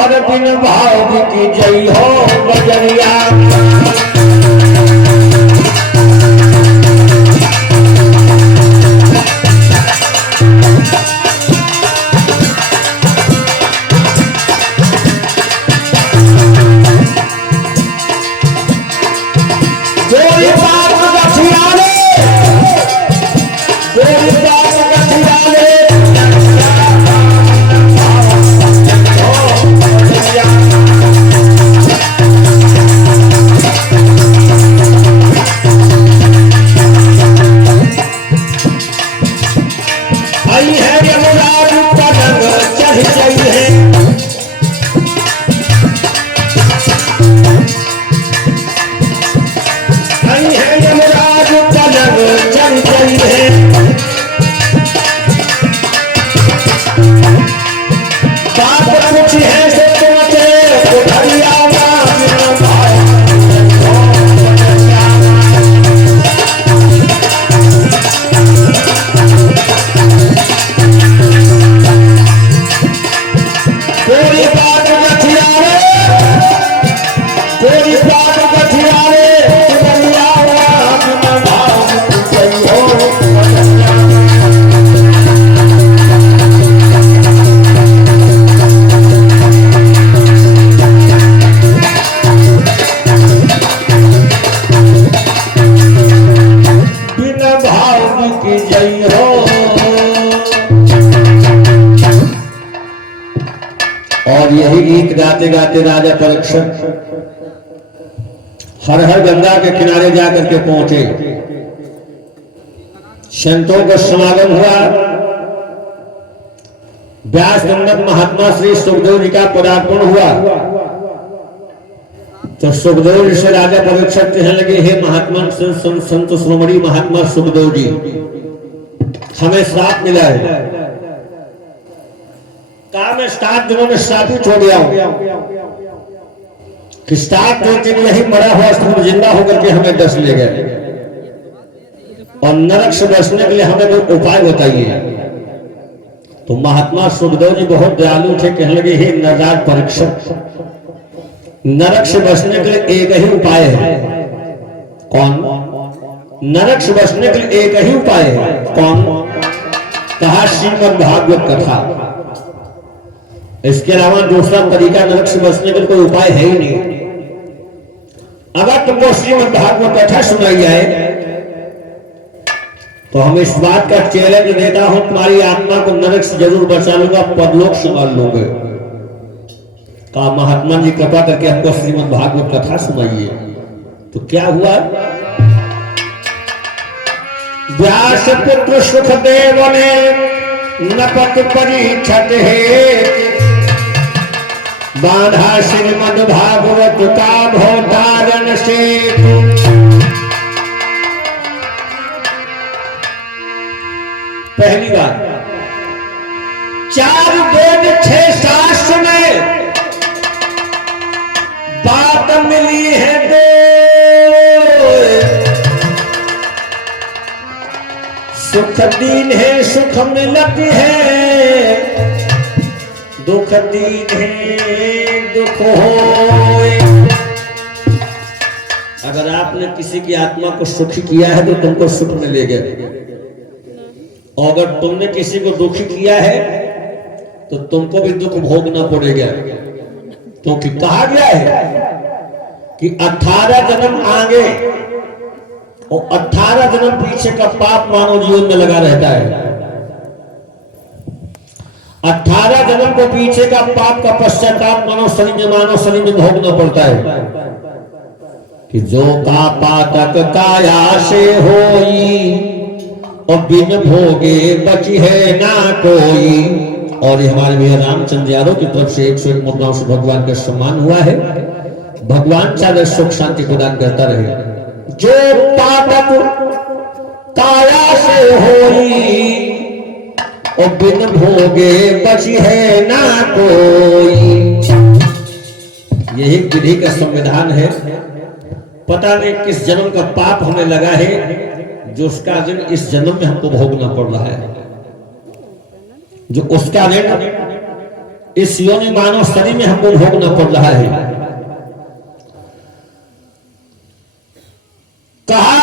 और बिन भाव की जय हो बजरिया। और यही गीत गाते गाते राजा परीक्षित हर हर गंगा के किनारे जाकर के पहुंचे। संतों का समागम हुआ। व्यास नंदन महात्मा श्री सुखदेव जी का पदार्पण हुआ। तो सुखदेव जी से राजा परीक्षित कहने लगे, हे महात्मा संत श्रोमणी महात्मा सुखदेव जी, हमें श्राप मिला है। कहा मैं 7 दिनों में श्राप ही छोड़ गया हूं कि 7 दिन के लिए ही मरा हुआ स्तंभ जिंदा होकर के हमें डस ले गए, और नरक से बचने के लिए हमें कोई उपाय बताइए। तो महात्मा सुखदेव जी बहुत दयालु थे, कहने लगे, हे नरराज परीक्षित, नरक से बचने के लिए एक ही उपाय है। कौन? नरक से बचने के लिए एक ही उपाय है। कौन? कहा श्रीमद् भागवत कथा। इसके अलावा दूसरा तरीका नरक से बचने के लिए कोई उपाय है ही नहीं। अगर तुमको श्रीमद् भागवत कथा सुनाई जाए तो हम इस बात का चैलेंज देता हूं, तुम्हारी आत्मा को नरक से जरूर बचा लूंगा, परलोक संभाल लोगे। कहा महात्मा जी कृपा करके हमको श्रीमद् भागवत कथा सुनाइए। तो क्या हुआ? व्यास पुत्र सुखदेव ने नपत परीक्षित है, बाधा श्रीमद् भागवत का भवतारण से। पहली बात, 4 वेद 6 शास्त्र में बात मिली है दो, सुख दीन है सुख मिलती है, दुख दीन है दुख होए। अगर आपने किसी की आत्मा को सुखी किया है तो तुमको सुख मिलेगा, और अगर तुमने किसी को दुखी किया है तो तुमको भी दुख भोगना पड़ेगा। क्योंकि कहा गया है कि 18 जन्म आगे और 18 जन्म पीछे का पाप मानव जीवन में लगा रहता है। 18 जन्म को पीछे का पाप का पश्चाताप मानव शरीर में भोगना पड़ता है। कि जो का पातक काया से होई, और बिन भोगे बची है ना कोई। और ये हमारे भैया रामचंद्र यादव की तरफ से 101 मुद्राओं से भगवान का सम्मान हुआ है। भगवान चाहे सुख शांति प्रदान करता रहे। जो पातक काया से होई, और बिन भोगे बची है ना कोई। यही विधि का संविधान है। पता नहीं किस जन्म का पाप हमें लगा है, जो उसका ऋण इस जन्म में हमको भोगना पड़ रहा है। जो उसका ऋण इस योनि मानव शरीर में हमको भोगना पड़ रहा है। कहा